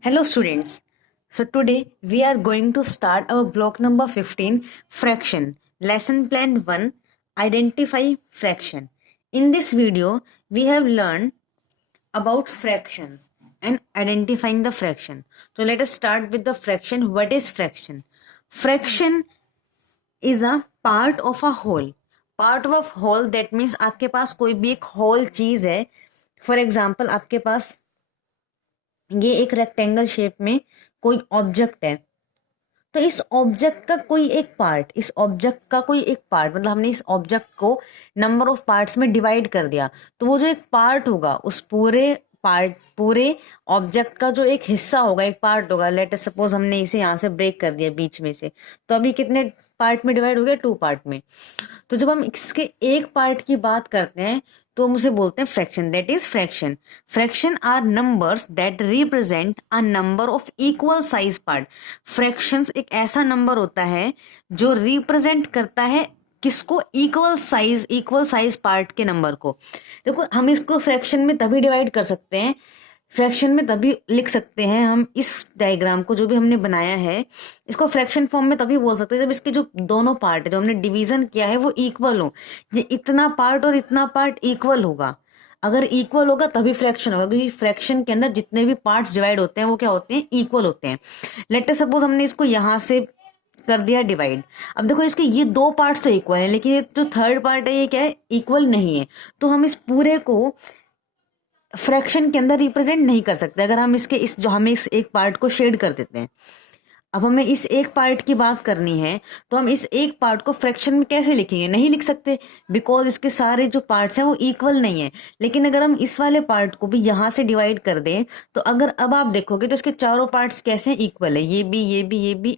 Hello students. So today we are going to start our block number 15 fraction. Lesson plan 1 identify fraction. In this video we have learned about fractions and identifying the fraction. So let us start with the fraction. What is fraction? Fraction is a part of a whole. Part of a whole that means आपके पास कोई भी एक whole चीज है. For example आपके पास ये एक rectangle shape में कोई ऑब्जेक्ट है, तो इस ऑब्जेक्ट का कोई एक पार्ट, इस ऑब्जेक्ट का कोई एक पार्ट मतलब हमने इस ऑब्जेक्ट को नंबर ऑफ पार्ट्स में डिवाइड कर दिया, तो वो जो एक पार्ट होगा उस पूरे ऑब्जेक्ट का जो एक हिस्सा होगा, एक पार्ट होगा. लेट अस सपोज हमने इसे यहाँ से ब्रेक कर दिया बीच में से, तो अभी कितने पार्ट में डिवाइड हो गया? 2 पार्ट में. तो जब हम इसके एक पार्ट की बात करते हैं तो हम उसे बोलते हैं fraction. That is fraction. Fraction are numbers that represent a number of equal size part. Fractions एक ऐसा नंबर होता है जो रिप्रेजेंट करता है किसको? इक्वल साइज पार्ट के नंबर को. देखो हम इसको फ्रैक्शन में तभी डिवाइड कर सकते हैं, फ्रैक्शन में तभी लिख सकते हैं हम इस डायग्राम को जो भी हमने बनाया है, इसको फ्रैक्शन फॉर्म में तभी बोल सकते हैं जब इसके जो दोनों पार्ट है जो हमने डिवीजन किया है वो इक्वल हो. ये इतना पार्ट और इतना पार्ट इक्वल होगा. अगर इक्वल होगा तभी फ्रैक्शन होगा, क्योंकि फ्रैक्शन के अंदर जितने भी पार्ट्स डिवाइड होते हैं वो क्या होते हैं? इक्वल होते हैं. लेट अस सपोज हमने इसको यहां से कर दिया डिवाइड. अब देखो इसके ये 2 पार्ट्स तो इक्वल है, लेकिन ये जो थर्ड पार्ट है ये क्या है? इक्वल नहीं है. तो हम इस पूरे को फ्रैक्शन के अंदर रिप्रेजेंट नहीं कर सकते अगर हम इसके इस जो हमें इस एक पार्ट को शेड कर देते हैं. अब हमें इस एक पार्ट की बात करनी है तो हम इस एक पार्ट को फ्रैक्शन में कैसे लिखेंगे? नहीं लिख सकते, बिकॉज इसके सारे जो पार्ट्स हैं वो इक्वल नहीं है. लेकिन अगर हम इस वाले पार्ट को भी यहां से डिवाइड कर दें तो अगर अब आप देखोगे तो इसके चारों पार्ट्स कैसे हैं? इक्वल है. ये भी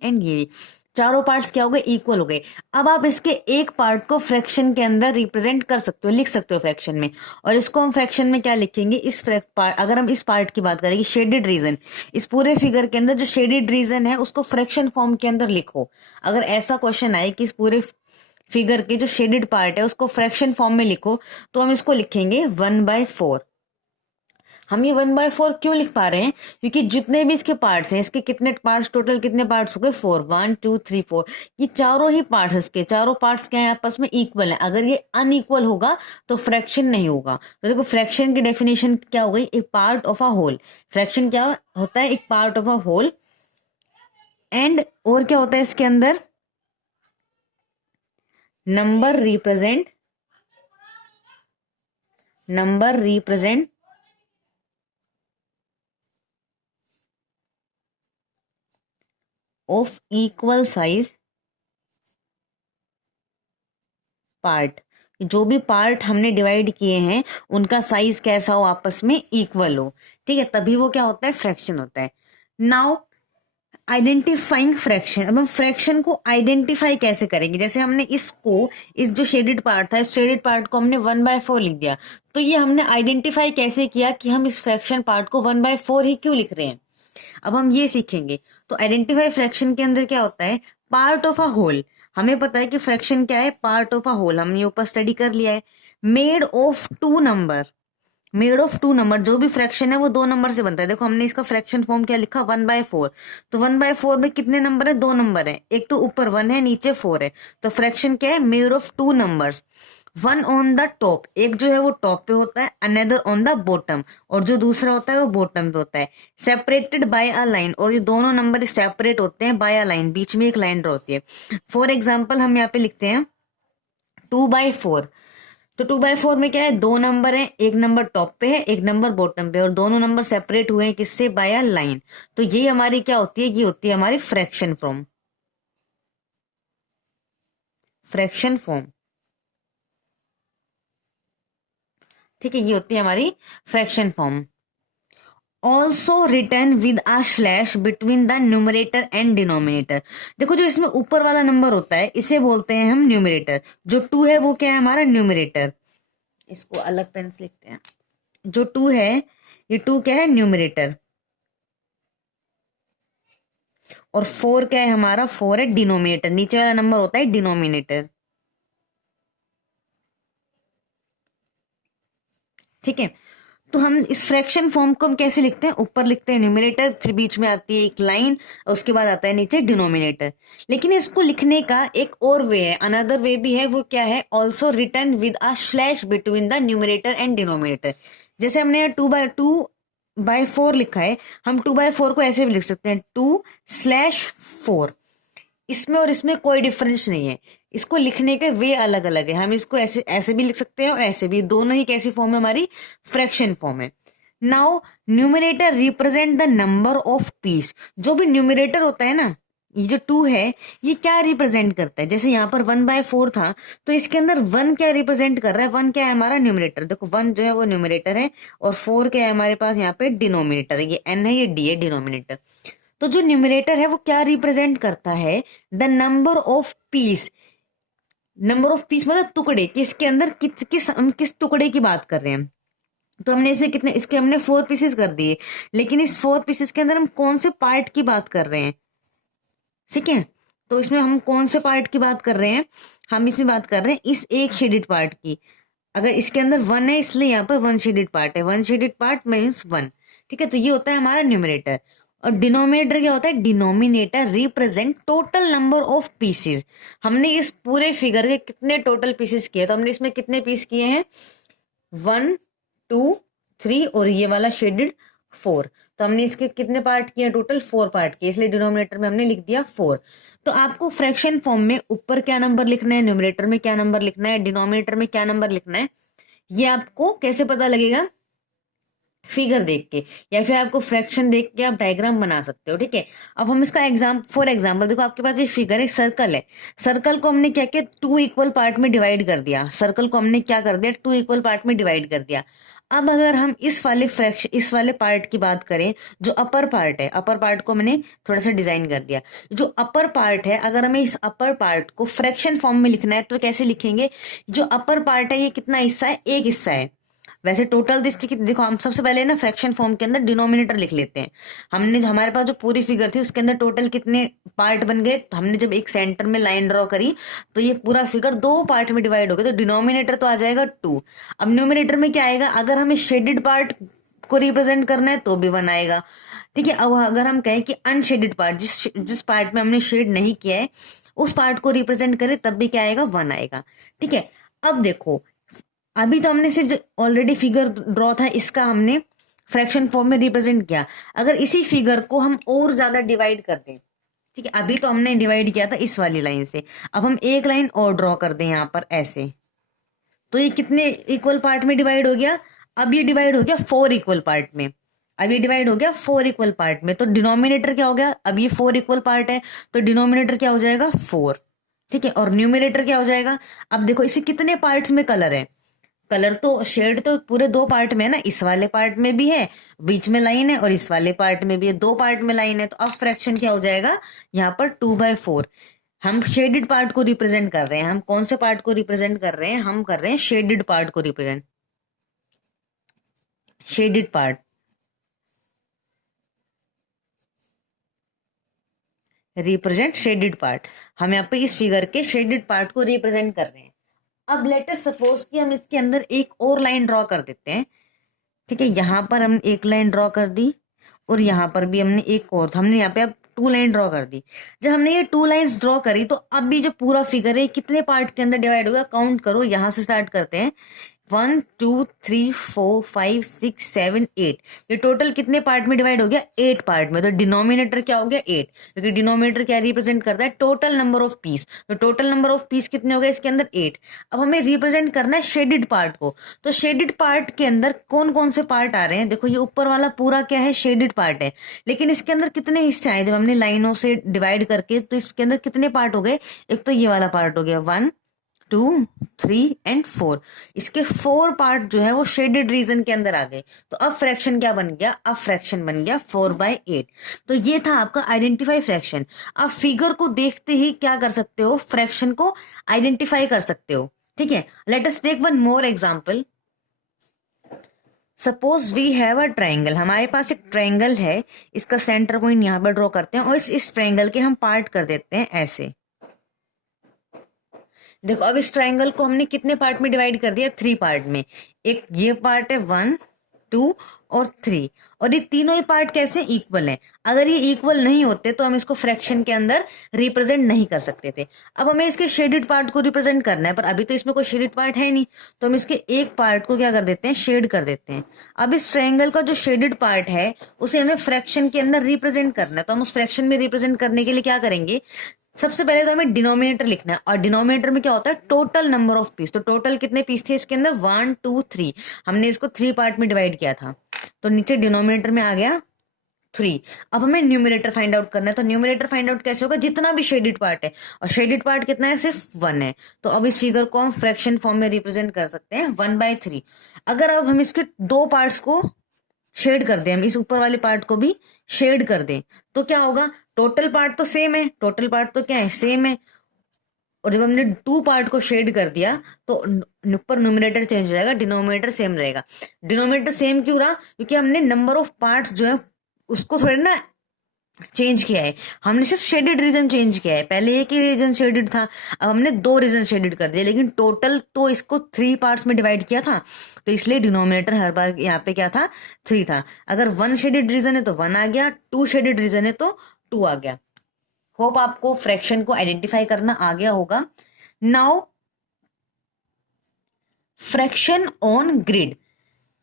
एंड ये भी. चारों पार्ट्स क्या हो गए? इक्वल हो गए. अब आप इसके एक पार्ट को फ्रैक्शन के अंदर रिप्रेजेंट कर सकते हो, लिख सकते हो फ्रैक्शन में. और इसको हम फ्रैक्शन में क्या लिखेंगे? इस पार्ट, अगर हम इस पार्ट की बात करें, शेडेड रीजन, इस पूरे फिगर के अंदर जो शेडेड रीजन है उसको फ्रैक्शन फॉर्म के अंदर लिखो. अगर ऐसा क्वेश्चन आए कि इस पूरे फिगर के जो शेडेड पार्ट है उसको फ्रैक्शन फॉर्म में लिखो, तो हम इसको लिखेंगे 1/4. हम ये 1/4 क्यों लिख पा रहे हैं? क्योंकि जितने भी इसके पार्ट्स हैं, इसके कितने पार्ट्स, टोटल कितने पार्ट्स हो गए? 4. 1 2 3 4. ये चारों ही पार्ट्स, इसके चारों पार्ट्स क्या है? आपस में इक्वल है. अगर ये अनइक्वल होगा तो फ्रैक्शन नहीं होगा. तो देखो फ्रैक्शन की डेफिनेशन क्या हो गई? एक part of a whole. Fraction क्या होता है? एक part of a whole. And और क्या होता है इसके अंदर? Number represent of equal size part. जो भी पार्ट हमने डिवाइड किए हैं उनका साइज कैसा हो? आपस में इक्वल हो. ठीक है, तभी वो क्या होता है? फ्रैक्शन होता है. Now identifying fraction. अब हम फ्रैक्शन को आइडेंटिफाई कैसे करेंगे? जैसे हमने इसको, इस जो शेडेड पार्ट था, इस शेडेड पार्ट को हमने 1/4 लिख दिया, तो ये हमने आइडेंटिफाई कैसे किया कि हम इस फ्रैक्शन पार्ट को 1/4 ही क्यों लिख रहे हैं? अब हम ये सीखेंगे. तो आइडेंटिफाई फ्रैक्शन के अंदर क्या होता है? Part of a whole. हमें पता है कि फ्रैक्शन क्या है? Part of a whole. हमने ऊपर स्टडी कर लिया है. Made of 2 number. Made of 2 number. जो भी फ्रैक्शन है वो 2 नंबर से बनता है. देखो हमने इसका फ्रैक्शन फॉर्म क्या लिखा? 1/4. तो 1/4 में कितने नंबर है? 2 नंबर है. एक तो ऊपर 1 है, नीचे 4 है. तो फ्रैक्शन क्या है? Made of 2 numbers. 1 on the top, एक जो है वो टॉप पे होता है, अनदर ऑन द बॉटम, और जो दूसरा होता है वो बॉटम पे होता है. सेपरेटेड बाय अ लाइन, और ये दोनों नंबर सेपरेट होते हैं बाय अ लाइन, बीच में एक लाइन ड्रॉ होती है. फॉर एग्जाम्पल हम यहाँ पे लिखते हैं 2/4. तो 2/4 में क्या है? 2 नंबर है, एक नंबर टॉप पे है, एक नंबर बॉटम पे, और दोनों नंबर सेपरेट हुए हैं किससे? By a line. तो ये हमारी क्या होती है? ये होती है हमारी फ्रैक्शन फॉर्म. Fraction form. ठीक है, ये होती है हमारी fraction form. Also written with a slash between the numerator and denominator. देखो जो इसमें ऊपर वाला नंबर होता है इसे बोलते हैं हम न्यूमरेटर. जो 2 है वो क्या है? हमारा न्यूमरेटर. इसको अलग पेन से लिखते हैं. जो 2 है, ये 2 क्या है? न्यूमरेटर. और 4 क्या है? हमारा 4 है डिनोमिनेटर. नीचे वाला नंबर होता है डिनोमिनेटर. ठीक है. तो हम इस फ्रैक्शन फॉर्म को हम कैसे लिखते हैं, ऊपर लिखते हैं न्यूमरेटर, फिर बीच में आती है एक लाइन और उसके बाद आता है नीचे डिनोमिनेटर। लेकिन इसको लिखने का एक और वे है, अनदर वे भी है, वो क्या है, also written with a slash between the numerator and denominator. जैसे हमने 2/4 लिखा है, हम 2/4 को ऐसे भी लिख सकते हैं 2/4। इसमें और इसमें कोई डिफरेंस नहीं है, इसको लिखने के वे अलग अलग है। हम इसको ऐसे ऐसे भी लिख सकते हैं और ऐसे भी, दोनों ही कैसी फॉर्म है, हमारी फ्रैक्शन फॉर्म है। Now numerator represent the number of peace. जो भी न्यूमरेटर होता है ना, ये जो 2 है, ये क्या रिप्रेजेंट करता है, जैसे यहाँ पर 1/4 था तो इसके अंदर 1 क्या रिप्रेजेंट कर रहा है, 1 क्या है हमारा न्यूमरेटर, देखो 1 जो है वो न्यूमरेटर है और 4 क्या है हमारे पास यहाँ पे डिनोमिनेटर है, ये n है, ये d है डिनोमिनेटर। तो जो न्यूमरेटर है वो क्या रिप्रेजेंट करता है, the number of peace. Number of peace मतलब टुकड़े, किसके अंदर हम किस टुकड़े की बात कर रहे हैं। तो हमने इसे कितने, इसके हमने 4 पीसेस कर दिए, लेकिन इस 4 पीसेस के अंदर हम कौन से पार्ट की बात कर रहे हैं, ठीक है। तो इसमें हम कौन से पार्ट की बात कर रहे हैं, हम इसमें बात कर रहे हैं इस एक शेडेड पार्ट की। अगर इसके अंदर 1 है इसलिए यहाँ पर 1 शेडेड पार्ट है, 1 शेडेड पार्ट मीन्स 1, ठीक है। तो ये होता है हमारा न्यूमरेटर। और डिनोमिनेटर क्या होता है, denominator represent total number of pieces. हमने इस पूरे फिगर के कितने टोटल पीसेस किए, तो हमने इसमें कितने पीस किए हैं, 1 2 3 और ये वाला शेडेड 4। तो हमने इसके कितने पार्ट किए, टोटल 4 पार्ट किए, इसलिए डिनोमिनेटर में हमने लिख दिया 4। तो आपको फ्रैक्शन फॉर्म में ऊपर क्या नंबर लिखना है, न्यूमरेटर में क्या नंबर लिखना है, डिनोमिनेटर में क्या नंबर लिखना है, ये आपको कैसे पता लगेगा, फिगर देख के, या फिर आपको फ्रैक्शन देख के आप डायग्राम बना सकते हो, ठीक है। अब हम इसका फॉर एग्जाम्पल देखो, आपके पास ये फिगर है, सर्कल है, सर्कल को हमने क्या किया, 2 इक्वल पार्ट में डिवाइड कर दिया, सर्कल को हमने क्या कर दिया, 2 इक्वल पार्ट में डिवाइड कर दिया। अब अगर हम इस वाले पार्ट की बात करें, जो अपर पार्ट है, अपर पार्ट को मैंने थोड़ा सा डिजाइन कर दिया, जो अपर पार्ट है, अगर हमें इस अपर पार्ट को फ्रैक्शन फॉर्म में लिखना है तो कैसे लिखेंगे, जो अपर पार्ट है ये कितना हिस्सा है, एक हिस्सा है। वैसे टोटल देखो, हम सबसे पहले ना फ्रैक्शन फॉर्म के अंदर डिनोमिनेटर लिख लेते हैं। हमने हमारे पास जो पूरी फिगर थी उसके अंदर टोटल कितने पार्ट बन गए, तो हमने जब एक सेंटर में लाइन ड्रॉ करी तो ये पूरा फिगर 2 पार्ट में डिवाइड हो गया, तो डिनोमिनेटर तो आ जाएगा 2। अब न्यूमिनेटर में क्या आएगा, अगर हमें शेडेड पार्ट को रिप्रेजेंट करना है तो भी 1 आएगा, ठीक है। अब अगर हम कहें कि अनशेडेड पार्ट, जिस पार्ट में हमने शेड नहीं किया है उस पार्ट को रिप्रेजेंट करें, तब भी क्या आएगा, 1 आएगा, ठीक है। अब देखो, अभी तो हमने सिर्फ जो ऑलरेडी फिगर ड्रॉ था इसका हमने फ्रैक्शन फॉर्म में रिप्रेजेंट किया। अगर इसी फिगर को हम और ज्यादा डिवाइड कर दें, ठीक है, अभी तो हमने डिवाइड किया था इस वाली लाइन से, अब हम एक लाइन और ड्रॉ कर दें यहाँ पर ऐसे, तो ये कितने इक्वल पार्ट में डिवाइड हो गया, अब ये डिवाइड हो गया 4 इक्वल पार्ट में। अब ये डिवाइड हो गया 4 इक्वल पार्ट में, तो डिनोमिनेटर क्या हो गया, अब ये 4 इक्वल पार्ट है तो डिनोमिनेटर क्या हो जाएगा, 4, ठीक है। और न्यूमिनेटर क्या हो जाएगा, अब देखो इसे कितने पार्ट्स में कलर है, कलर तो शेड तो पूरे 2 पार्ट में है ना, इस वाले पार्ट में भी है, बीच में लाइन है, और इस वाले पार्ट में भी है, 2 पार्ट में लाइन है। तो अब फ्रैक्शन क्या हो जाएगा, यहाँ पर 2/4। हम शेडेड पार्ट को रिप्रेजेंट कर रहे हैं, हम कौन से पार्ट को रिप्रेजेंट कर रहे हैं, हम कर रहे हैं शेडेड पार्ट को represent, shaded part, represent shaded part. हम यहाँ पे इस फिगर के शेडेड पार्ट को रिप्रेजेंट कर रहे हैं। अब लेट अस सपोज कि हम इसके अंदर एक और लाइन ड्रॉ कर देते हैं, ठीक है। यहाँ पर हमने एक लाइन ड्रॉ कर दी और यहाँ पर भी हमने एक और, हमने यहाँ पे अब 2 लाइन ड्रॉ कर दी। जब हमने ये 2 लाइंस ड्रॉ करी तो अब भी जो पूरा फिगर है कितने पार्ट के अंदर डिवाइड होगा, काउंट करो, यहाँ से स्टार्ट करते हैं, 1 2 3 4 5 6 7 8, ये टोटल कितने पार्ट में डिवाइड हो गया, 8 पार्ट में। तो डिनोमिनेटर क्या हो गया, 8, क्योंकि डिनोमिनेटर क्या रिप्रेजेंट करता है, टोटल नंबर ऑफ पीस। तो टोटल नंबर ऑफ पीस कितने हो गए इसके अंदर, 8। अब हमें रिप्रेजेंट करना है शेडेड पार्ट को, तो शेडेड पार्ट के अंदर कौन कौन से पार्ट आ रहे हैं, देखो ये ऊपर वाला पूरा क्या है, शेडेड पार्ट है, लेकिन इसके अंदर कितने हिस्से आए, जब हमने लाइनों से डिवाइड करके, तो इसके अंदर कितने पार्ट हो गए, एक तो ये वाला पार्ट हो गया 1 2 3 एंड 4, इसके 4 पार्ट जो है वो शेडेड रीजन के अंदर आ गए। तो अब फ्रैक्शन क्या बन गया, अब फ्रैक्शन बन गया 4/8। तो ये था आपका आइडेंटिफाई फ्रैक्शन। अब फिगर को देखते ही क्या कर सकते हो, फ्रैक्शन को आइडेंटिफाई कर सकते हो, ठीक है। Let us take one more example. Suppose we have a triangle, हमारे पास एक ट्राइंगल है, इसका सेंटर पॉइंट यहाँ पर ड्रॉ करते हैं और इस ट्राइंगल के हम पार्ट कर देते हैं ऐसे। देखो अब इस ट्राइंगल को हमने कितने पार्ट में डिवाइड कर दिया, 3 पार्ट में। एक ये पार्ट है 1 2 और 3, और ये तीनों ही पार्ट कैसे इक्वल हैं। अगर ये इक्वल नहीं होते तो हम इसको फ्रैक्शन के अंदर रिप्रेजेंट नहीं कर सकते थे। अब हमें इसके शेडेड पार्ट को रिप्रेजेंट करना है, पर अभी तो इसमें कोई शेडेड पार्ट है नहीं, तो हम इसके एक पार्ट को क्या कर देते हैं, शेड कर देते हैं। अब इस ट्रायंगल का जो शेडेड पार्ट है उसे हमें फ्रैक्शन के अंदर रिप्रेजेंट करना है, तो हम उस फ्रैक्शन में रिप्रेजेंट करने के लिए क्या करेंगे, सबसे पहले तो हमें डिनोमिनेटर लिखना है, और डिनोमिनेटर में क्या होता है, टोटल नंबर ऑफ पीस। तो टोटल कितने पीस थे इसके अंदर, 1 2 3, हमने इसको 3 पार्ट में डिवाइड किया था, तो नीचे डिनोमिनेटर में आ गया 3। अब हमें न्यूमरेटर फाइंड आउट करना है, तो न्यूमरेटर फाइंड आउट कैसे होगा, जितना भी शेडेड पार्ट है, और शेडेड पार्ट कितना है, सिर्फ 1 है, तो अब इस फिगर को हम फ्रैक्शन फॉर्म में रिप्रेजेंट कर सकते हैं 1/3। अगर अब हम इसके दो पार्ट्स को शेड कर दें, हम इस ऊपर वाले पार्ट को भी शेड कर दें, तो क्या होगा, टोटल पार्ट तो सेम है, टोटल पार्ट तो क्या है, सेम है, और जब हमने 2 पार्ट को शेड कर दिया तो ऊपर न्यूमरेटर चेंज हो जाएगा, डिनोमिनेटर सेम रहेगा। डिनोमिनेटर सेम क्यों रहा, क्योंकि हमने नंबर ऑफ पार्ट्स जो है उसको थोड़ा ना चेंज किया है, हमने सिर्फ शेडेड रीजन चेंज किया है। पहले एक ही रीजन शेडेड था, अब हमने 2 रीजन शेडेड कर दिए, लेकिन टोटल तो इसको 3 पार्ट्स में डिवाइड किया था, तो इसलिए डिनोमिनेटर हर बार यहाँ पे क्या था, 3 था। अगर 1 शेडेड रीजन है तो 1 आ गया, 2 शेडेड रीजन है तो 2 आ गया। होप आपको फ्रैक्शन को आइडेंटिफाई करना आ गया होगा। Now fraction on grid,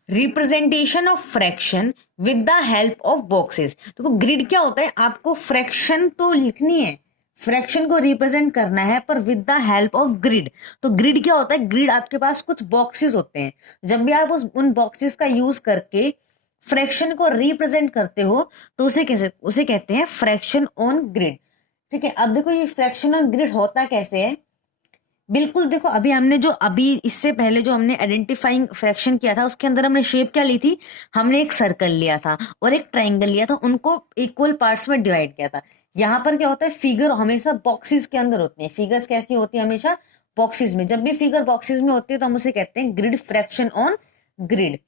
representation of fraction with the help of boxes. देखो ग्रिड क्या होता है, आपको फ्रैक्शन तो लिखनी है, फ्रैक्शन को रिप्रेजेंट करना है, पर with the help of grid. तो ग्रिड क्या होता है, ग्रिड आपके पास कुछ बॉक्सेस होते हैं, जब भी आप उन बॉक्सेस का यूज करके फ्रैक्शन को रिप्रेजेंट करते हो तो उसे कहते हैं फ्रैक्शन ऑन ग्रिड। ठीक है, अब देखो ये फ्रैक्शन ऑन ग्रिड होता कैसे है, बिल्कुल देखो अभी इससे पहले जो हमने आइडेंटिफाइंग फ्रैक्शन किया था उसके अंदर हमने शेप क्या ली थी, हमने एक सर्कल लिया था और एक ट्राइंगल लिया था, उनको इक्वल पार्ट्स में डिवाइड किया था। यहाँ पर क्या होता है, फिगर हमेशा बॉक्सेस के अंदर होती है, फिगर्स कैसी होती है, हमेशा बॉक्सेस में। जब भी फिगर बॉक्सेस में होती है तो हम उसे कहते हैं ग्रिड, फ्रैक्शन ऑन ग्रिड।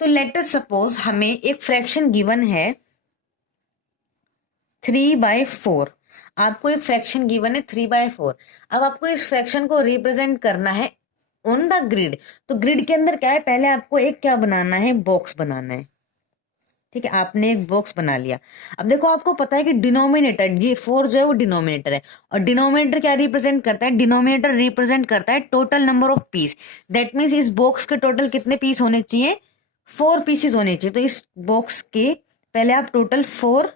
तो लेट अस सपोज हमें एक फ्रैक्शन गिवन है 3/4, आपको एक फ्रैक्शन गिवन है 3/4। अब आपको इस फ्रैक्शन को रिप्रेजेंट करना है ऑन द ग्रिड। तो ग्रिड के अंदर क्या है, पहले आपको एक क्या बनाना है, बॉक्स बनाना है। ठीक है, आपने एक बॉक्स बना लिया। अब देखो आपको पता है कि डिनोमिनेटर, ये 4 जो है वो डिनोमिनेटर है, और डिनोमिनेटर क्या रिप्रेजेंट करता है, डिनोमिनेटर रिप्रेजेंट करता है total number of peace. That means इस बॉक्स के टोटल कितने पीस होने चाहिए, 4 पीसेस होने चाहिए। तो इस बॉक्स के पहले आप टोटल 4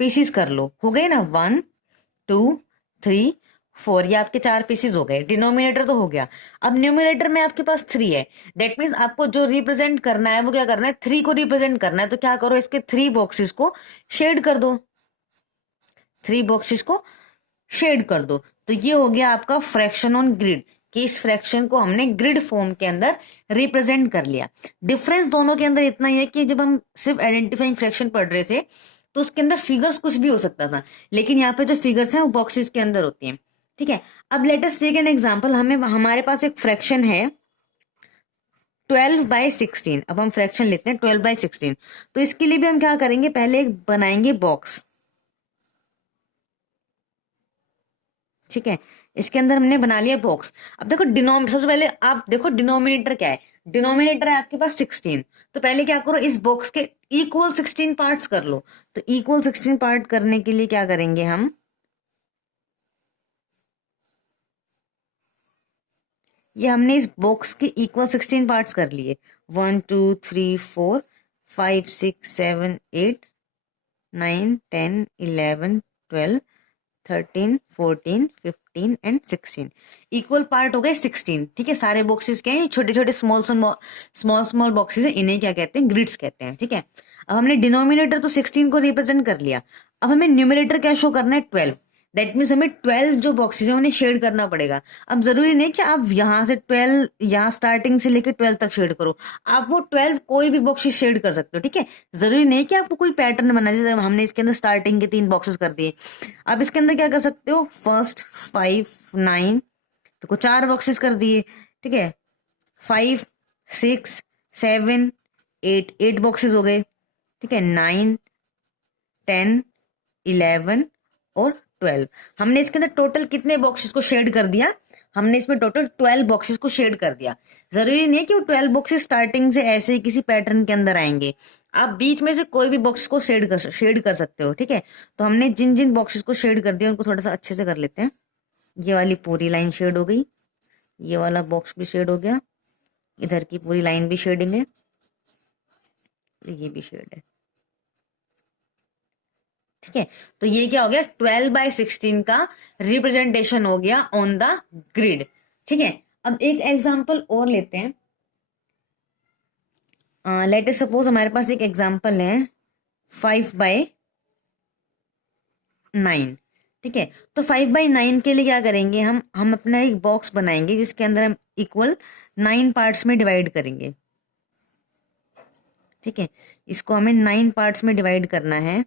पीसीस कर लो, हो गए ना, 1 2 3 4, ये आपके 4 पीसेस हो गए। डिनोमिनेटर तो हो गया, अब न्यूमिनेटर में आपके पास 3 है, दैट मीन्स आपको जो रिप्रेजेंट करना है वो क्या करना है, 3 को रिप्रेजेंट करना है। तो क्या करो, इसके 3 बॉक्सेस को शेड कर दो, 3 बॉक्सेस को शेड कर दो। तो ये हो गया आपका फ्रैक्शन ऑन ग्रिड, कि इस फ्रैक्शन को हमने ग्रिड फॉर्म के अंदर रिप्रेजेंट कर लिया। डिफरेंस दोनों के अंदर इतना ही है कि जब हम सिर्फ आइडेंटिफाइंग फ्रैक्शन पढ़ रहे थे तो उसके अंदर फिगर्स कुछ भी हो सकता था, लेकिन यहाँ पे जो फिगर्स हैं वो बॉक्सेस के अंदर होती हैं। ठीक है, अब let us take an example, हमारे पास एक फ्रैक्शन है 12/16। अब हम फ्रैक्शन लेते हैं 12/16, तो इसके लिए भी हम क्या करेंगे, पहले एक बनाएंगे बॉक्स। ठीक है, इसके अंदर हमने बना लिया बॉक्स। अब देखो सबसे पहले आप देखो डिनोमिनेटर क्या है, डिनोमिनेटर है आपके पास 16। तो पहले क्या करो, इस बॉक्स के इक्वल 16 पार्ट्स कर लो। तो इक्वल 16 पार्ट करने के लिए क्या करेंगे हम, ये हमने इस बॉक्स के इक्वल 16 पार्ट्स कर लिए, 1 2 3 4 5 6 7 8 9 10 11 12 13 14 15 एंड 16, इक्वल पार्ट हो गए 16। ठीक है, सारे बॉक्सेस क्या है, छोटे छोटे स्मॉल बॉक्सेस हैं, इन्हें क्या कहते हैं, ग्रिड्स कहते हैं। ठीक है, अब हमने डिनोमिनेटर तो 16 को रिप्रेजेंट कर लिया, अब हमें न्यूमरेटर क्या शो करना है, 12। दैट मीन्स हमें 12 जो बॉक्सेस है उन्हें शेड करना पड़ेगा। अब जरूरी नहीं कि आप यहाँ से 12, यहाँ स्टार्टिंग से लेकर 12 तक शेड करो, आप वो 12 कोई भी बॉक्स शेड कर सकते हो। ठीक है, जरूरी नहीं कि आपको कोई पैटर्न बना, जैसे हमने इसके अंदर स्टार्टिंग के 3 बॉक्सेस कर दिए। आप इसके अंदर क्या कर सकते हो, फर्स्ट 5 9, तो को 4 बॉक्सेस कर दिए। ठीक है, 5 6 7 8 बॉक्सेस हो गए। ठीक है, 9 10 11 और 12, हमने इसके अंदर टोटल कितने बॉक्सेस को शेड कर दिया, हमने इसमें टोटल 12 बॉक्सेस को शेड कर दिया। जरूरी नहीं है कि वो 12 बॉक्सेस स्टार्टिंग से ऐसे ही किसी पैटर्न के अंदर आएंगे, आप बीच में से कोई भी बॉक्स को शेड कर सकते हो। ठीक है, तो हमने जिन जिन बॉक्सेस को शेड कर दिया उनको थोड़ा सा अच्छे से कर लेते हैं। ये वाली पूरी लाइन शेड हो गई, ये वाला बॉक्स भी शेड हो गया, इधर की पूरी लाइन भी शेडिंग है, ये भी शेड है। ठीक है, तो ये क्या हो गया, 12/16 का रिप्रेजेंटेशन हो गया ऑन द ग्रिड। ठीक है, अब एक एग्जांपल और लेते हैं। लेट अस सपोज हमारे पास एक एग्जांपल है 5/9। ठीक है, तो 5/9 के लिए क्या करेंगे, हम अपना एक बॉक्स बनाएंगे जिसके अंदर हम इक्वल 9 पार्ट्स में डिवाइड करेंगे। ठीक है, इसको हमें 9 पार्ट्स में डिवाइड करना है।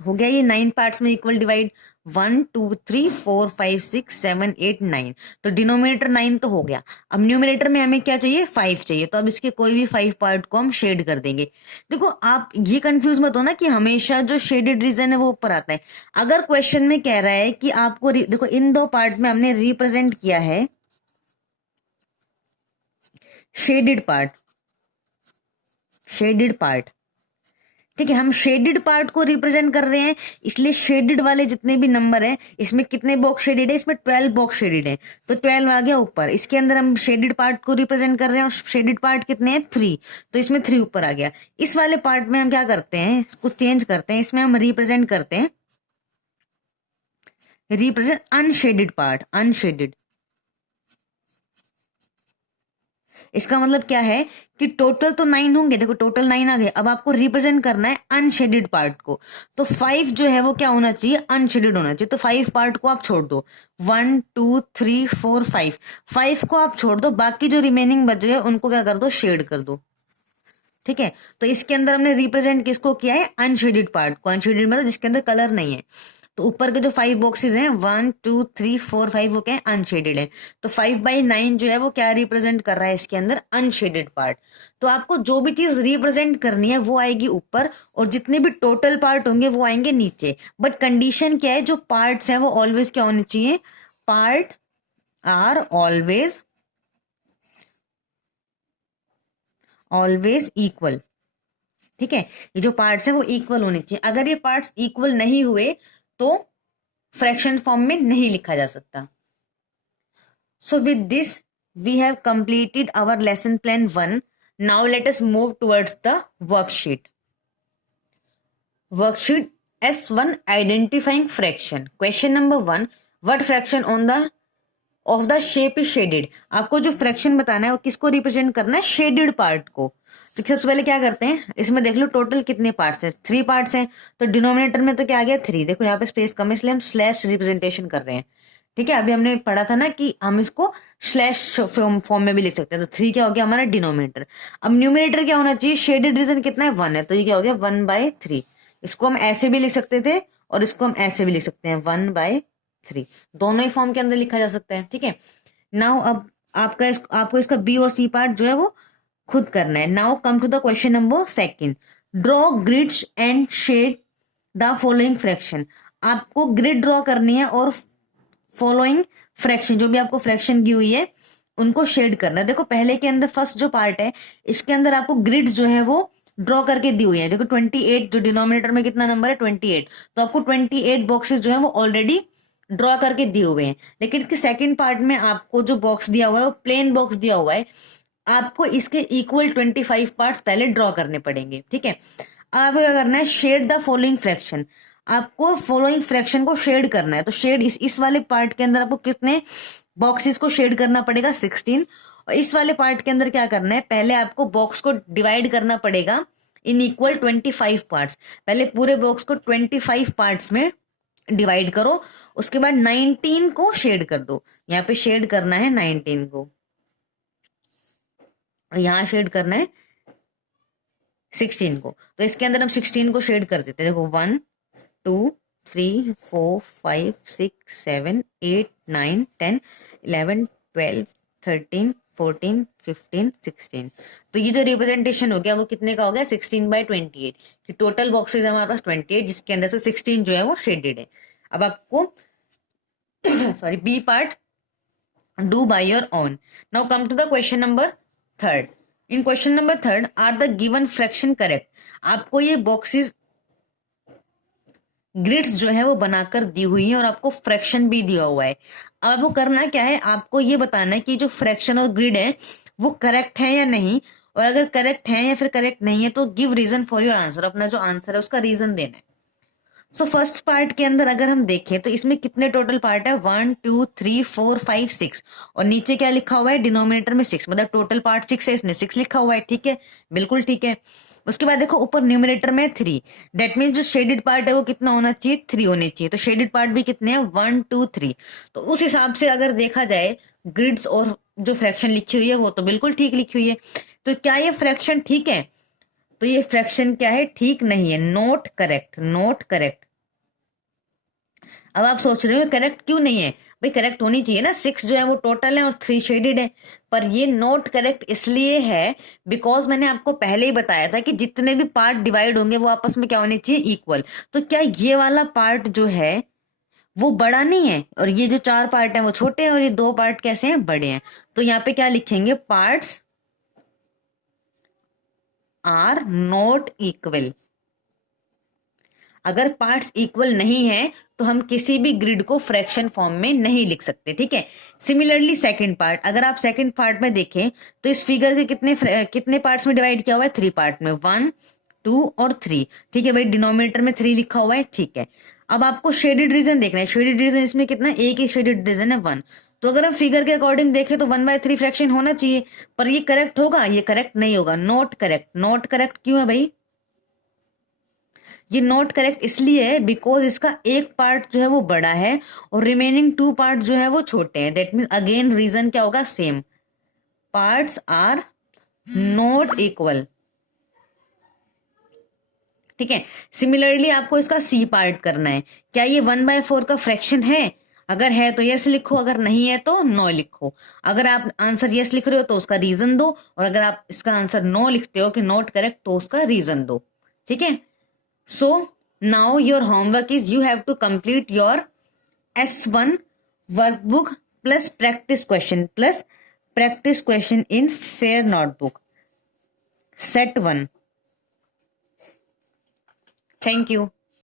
हो गया ये 9 पार्ट्स में इक्वल डिवाइड, 1 2 3 4 5 6 7 8 9। तो डिनोमिनेटर 9 तो हो गया। अब न्यूमिनेटर में हमें क्या चाहिए, 5 चाहिए। तो अब इसके कोई भी 5 पार्ट को हम शेड कर देंगे। देखो आप ये कंफ्यूज मत हो ना कि हमेशा जो शेडेड रीजन है वो ऊपर आता है। अगर क्वेश्चन में कह रहा है कि आपको देखो इन दो पार्ट में हमने रिप्रेजेंट किया है शेडेड पार्ट, शेडेड पार्ट। ठीक है, हम शेडेड पार्ट को रिप्रेजेंट कर रहे हैं, इसलिए शेडेड वाले जितने भी नंबर हैं, इसमें कितने बॉक्स शेडेड है, इसमें 12 बॉक्स शेडेड है, तो 12 आ गया ऊपर। इसके अंदर हम शेडेड पार्ट को रिप्रेजेंट कर रहे हैं और शेडेड पार्ट कितने हैं, 3, तो इसमें 3 ऊपर आ गया। इस वाले पार्ट में हम क्या करते हैं, कुछ चेंज करते हैं, इसमें हम रिप्रेजेंट करते हैं, रिप्रेजेंट अनशेडेड पार्ट, अनशेडेड। इसका मतलब क्या है कि टोटल तो 9 होंगे, देखो टोटल 9 आ गए, अब आपको रिप्रेजेंट करना है अनशेडेड पार्ट को। तो 5 जो है वो क्या होना चाहिए, अनशेडेड होना चाहिए। तो 5 पार्ट को आप छोड़ दो, 1 2 3 4 5, 5 को आप छोड़ दो, बाकी जो रिमेनिंग बच गए उनको क्या कर दो, शेड कर दो। ठीक है, तो इसके अंदर हमने रिप्रेजेंट किसको किया है, अनशेडेड पार्ट को। अनशेडेड मतलब जिसके अंदर कलर नहीं है। तो ऊपर के जो 5 बॉक्सेस हैं 1 2 3 4 5 वो क्या है, अनशेडेड है। तो 5/9 जो है वो क्या रिप्रेजेंट कर रहा है, इसके अंदर अनशेडेड पार्ट। तो आपको जो भी चीज रिप्रेजेंट करनी है वो आएगी ऊपर, और जितने भी टोटल पार्ट होंगे वो आएंगे नीचे। बट कंडीशन क्या है, जो पार्ट्स हैं वो ऑलवेज क्या होने चाहिए, पार्ट आर ऑलवेज इक्वल। ठीक है, ये जो पार्ट्स हैं वो इक्वल होने चाहिए। अगर ये पार्ट्स इक्वल नहीं हुए तो फ्रैक्शन फॉर्म में नहीं लिखा जा सकता। So with this we have completed our lesson plan 1। Now let us move towards the worksheet. Worksheet S1 identifying fraction. Question number 1, what fraction on the of the shape is shaded. आपको जो fraction बताना है वो किसको represent करना है, shaded part को। तो सबसे पहले क्या करते हैं, इसमें देख लो टोटल कितने पार्ट्स हैं, 3 पार्ट्स हैं। तो डिनोमिनेटर में तो क्या आ गया, 3। देखो यहाँ पे स्पेस कम है इसलिए हम स्लैश रिप्रेजेंटेशन कर रहे हैं। ठीक है, अभी हमने पढ़ा था ना कि हम इसको स्लैश फॉर्म में भी लिख सकते हैं। तो 3 क्या हो गया हमारा डिनोमिनेटर। अब न्यूमिनेटर क्या होना चाहिए, शेडेड रीजन कितना है, 1 है, तो ये क्या हो गया 1/3। इसको हम ऐसे भी लिख सकते थे और इसको हम ऐसे भी लिख सकते हैं, 1/3। दोनों ही फॉर्म के अंदर लिखा जा सकता है। ठीक है, नाउ अब आपको इसका बी और सी पार्ट जो है वो खुद करना है। Now come to the question number 2। Draw grids and shade the following fraction. आपको ग्रिड ड्रॉ करनी है और फॉलोइंग फ्रैक्शन, जो भी आपको फ्रैक्शन दी हुई है उनको शेड करना है। देखो पहले के अंदर फर्स्ट जो पार्ट है इसके अंदर आपको ग्रिड्स जो है वो ड्रॉ करके दी हुई है। देखो 28, जो डिनोमिनेटर में कितना नंबर है 28, तो आपको 28 बॉक्सेस जो है वो ऑलरेडी ड्रॉ करके दिए हुए हैं। लेकिन इसके सेकंड पार्ट में आपको जो बॉक्स दिया हुआ है वो प्लेन बॉक्स दिया हुआ है, आपको इसके इक्वल 25 पार्ट्स पहले ड्रॉ करने पड़ेंगे। ठीक है, आपको क्या करना है, शेड द फॉलोइंग फ्रैक्शन। आपको फॉलोइंग फ्रैक्शन को शेड करना है। तो शेड इस वाले पार्ट के अंदर आपको कितने बॉक्सेस को शेड करना पड़ेगा, 16। और इस वाले पार्ट के अंदर क्या करना है, पहले आपको बॉक्स को डिवाइड करना पड़ेगा इन इक्वल 25 पार्ट्स। पहले पूरे बॉक्स को 25 पार्ट्स में डिवाइड करो, उसके बाद 19 को शेड कर दो। यहाँ पे शेड करना है 19 को, यहाँ शेड करना है 16 को। तो इसके अंदर हम 16 को शेड कर देते हैं। देखो 1 2 3 4 5 6 7 8 9 10 11 12 13 14, 15, 16। तो ये जो रिप्रेजेंटेशन हो गया वो कितने का हो गया 16/28 कि टोटल बॉक्सेस है हमारे पास 28 जिसके अंदर से 16 जो है वो शेडेड है। अब आपको sorry B part do by your own. Now come to the question number third. In question number third, are the given fraction correct? आपको ये बॉक्सेस ग्रिड्स जो है वो बनाकर दी हुई है और आपको फ्रैक्शन भी दिया हुआ है। अब आपको करना क्या है, आपको ये बताना है कि जो फ्रैक्शन और ग्रिड है वो करेक्ट है या नहीं, और अगर करेक्ट है या फिर करेक्ट नहीं है तो give reason for your answer, अपना जो आंसर है उसका रीजन देना है। सो फर्स्ट पार्ट के अंदर अगर हम देखें तो इसमें कितने टोटल पार्ट है 1 2 3 4 5 6 और नीचे क्या लिखा हुआ है डिनोमिनेटर में 6, मतलब टोटल पार्ट 6 है, इसने 6 लिखा हुआ है। ठीक है, बिल्कुल ठीक है। उसके बाद देखो ऊपर न्यूमिनेटर में 3, दैट मीन्स जो शेडेड पार्ट है वो कितना होना चाहिए 3 होने चाहिए। तो शेडेड पार्ट भी कितने हैं 1 2 3। तो उस हिसाब से अगर देखा जाए ग्रिड्स और जो फ्रैक्शन लिखी हुई है वो तो बिल्कुल ठीक लिखी हुई है। तो क्या ये फ्रैक्शन ठीक है? तो ये फ्रैक्शन क्या है, ठीक नहीं है, नॉट करेक्ट, नॉट करेक्ट। अब आप सोच रहे हो करेक्ट क्यों नहीं है? भाई करेक्ट होनी चाहिए ना, 6 जो है वो टोटल है और 3 शेडेड है, पर ये नॉट करेक्ट इसलिए है बिकॉज मैंने आपको पहले ही बताया था कि जितने भी पार्ट डिवाइड होंगे वो आपस में क्या होने चाहिए, इक्वल। तो क्या ये वाला पार्ट जो है वो बड़ा नहीं है और ये जो 4 पार्ट है वो छोटे हैं और ये 2 पार्ट कैसे हैं, बड़े हैं। तो यहाँ पे क्या लिखेंगे, पार्ट्स आर नॉट इक्वल। अगर पार्ट्स इक्वल नहीं है तो हम किसी भी ग्रिड को फ्रैक्शन फॉर्म में नहीं लिख सकते। ठीक है, सिमिलरली सेकंड पार्ट, अगर आप सेकंड पार्ट में देखें तो इस फिगर के कितने पार्ट्स में डिवाइड किया हुआ है, 3 पार्ट में, 1 2 और 3। ठीक है भाई, डिनोमिनेटर में 3 लिखा हुआ है। ठीक है, अब आपको शेडेड रीजन देखना है। शेडेड रीजन इसमें कितना, एक ही शेडेड रीजन है 1। तो अगर हम फिगर के अकॉर्डिंग देखें तो 1/3 फ्रैक्शन होना चाहिए, पर ये करेक्ट होगा, ये करेक्ट नहीं होगा, नॉट करेक्ट। नॉट करेक्ट क्यों है भाई? ये नॉट करेक्ट इसलिए है बिकॉज इसका एक पार्ट जो है वो बड़ा है और रिमेनिंग 2 पार्ट जो है वो छोटे हैं। दैट मीन्स अगेन रीजन क्या होगा, same, parts are not equal. ठीक है, सिमिलरली आपको इसका सी पार्ट करना है। क्या ये 1/4 का फ्रैक्शन है? अगर है तो यस लिखो, अगर नहीं है तो नो लिखो। अगर आप आंसर यस लिख रहे हो तो उसका रीजन दो, और अगर आप इसका आंसर नो लिखते हो कि नॉट करेक्ट तो उसका रीजन दो। ठीक है, so now your homework is you have to complete your S1 workbook plus practice question in fair notebook set 1. Thank you.